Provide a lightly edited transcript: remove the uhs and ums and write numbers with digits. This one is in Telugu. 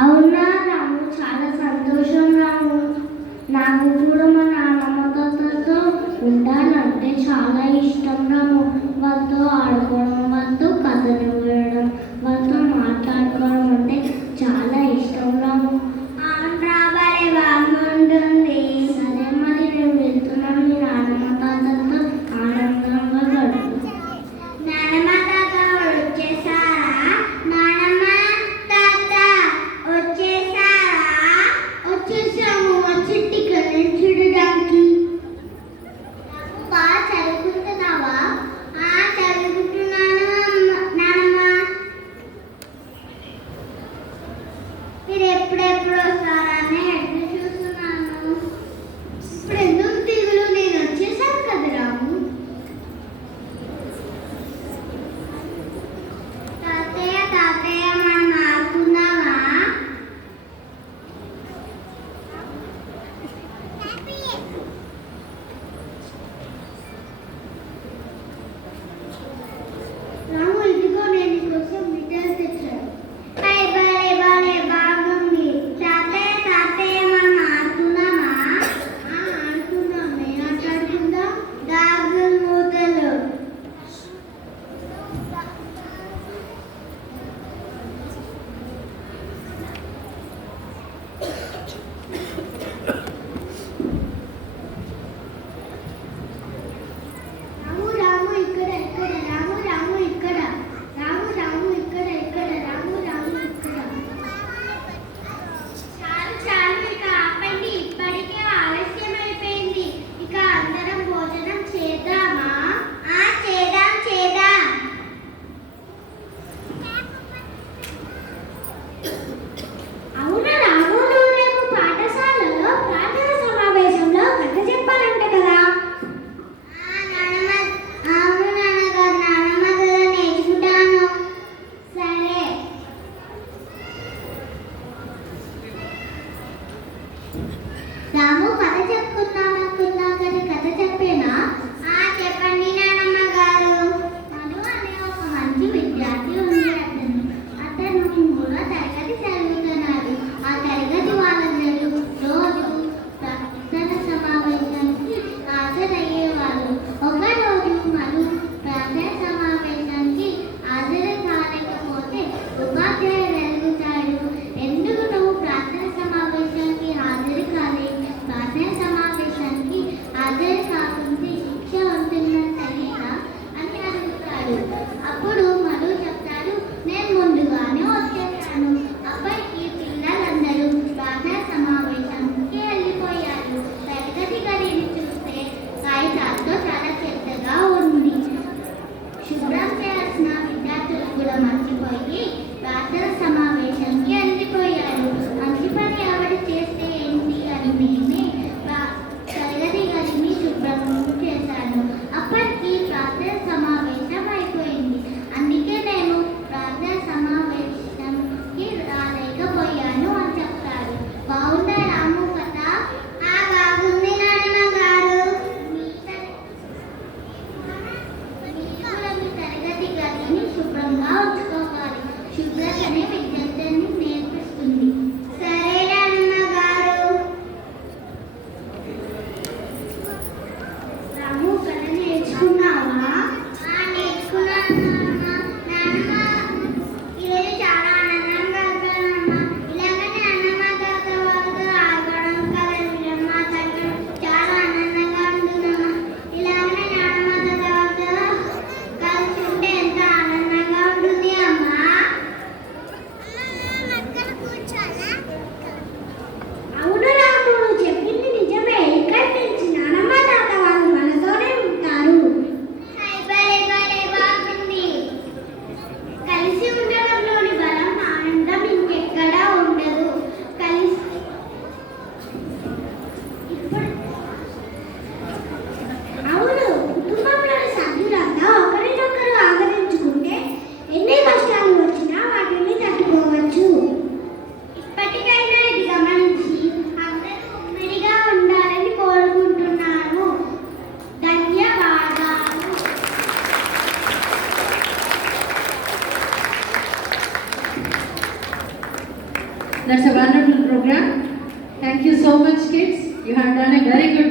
అవునా రాము, చాలా సంతోషం రాము. నాకు కూడా మా నాన్నమ్మ తాతతో ఉండాలంటే చాలా ఇష్టం రాము. వాళ్ళతో ఆడుకోవడం, వాళ్ళతో కథలు వినడం, వాళ్ళతో మాట్లాడుకోవడం అంటే చాలా ఇష్టం రాము. బాగుంటుంది. సరే మరి నేను వెళ్తున్నాను, మీ నాన్నమ్మ తాతతో ఆనందంగా గడుపు. నాన్నమ్మ తాత వచ్చేసారా? నాన్నమ్మ తాత వచ్చేసారా? వచ్చేసాము. వచ్చి టికెట్ చూడడానికి. బాగా చదువుకుంటున్నావా? చదువుకుంటున్నాను నాన్నమ్మ. మీరు ఎప్పుడెప్పుడు వస్తారని ఎదురు చూస్తున్నాను. ఇప్పుడు ఎందుకు దిగులు? నేను వచ్చేసాను కదా రాము. తాతయ్య తాతయ్య మనం ఆడుకుందామా? రాము, ఇదిగో నేను నీకోసం మిఠాయి తెచ్చాను. భలే భలే బాగుంది. తాతయ్య తాతయ్య మనం ఆడుకుందామా? ఆడుకుందాం. నేను ఆడుకుందాం. గాజుల మూతలు. రాము రాము ఇక్కడ ఇక్కడ. రాము రాము ఇక్కడ. రాము రాము ఇక్కడ ఇక్కడ. రాము రాము ఇక్కడ. చాలు చాలు, ఇక ఆపండి. ఇప్పటికే ఆలస్యం అయిపోయింది. ఇక అందరం భోజనం చేద్దామా? చేద్దాం చేద్దాం. అవునా రాము, నువ్వు రేపు పాఠశాలలో ప్రార్థన సమావేశంలో కథ చెప్పాలంట కదా? అవును నాన్నగారు, నాన్నమ్మ దగ్గర నేర్చుకుంటాను. సరే. రాము, కథ చెప్పుకుందాం అనుకున్నాం కదా, కథ చెప్పేనా? చెప్పండి నాన్నమ్మ గారు. మధు అనే ఒక మంచి విద్యార్థి ఉండేటతను. అతను మూడో తరగతి చదువుతున్నాడు. ఆ తరగతి వాళ్ళందరూ రోజు ప్రార్థన సమావేశానికి హాజరయ్యేవారు. ఒకరోజు మధు ప్రార్థన సమావేశానికి హాజరు కాలేకపోతే ఉపాధ్యాయుడు అడుగుతాడు, ఎందుకు నువ్వు ప్రార్థన సమావేశానికి హాజరు కాలేదు? ప్రార్థన That's a wonderful program. Thank you so much, kids. You have done a very good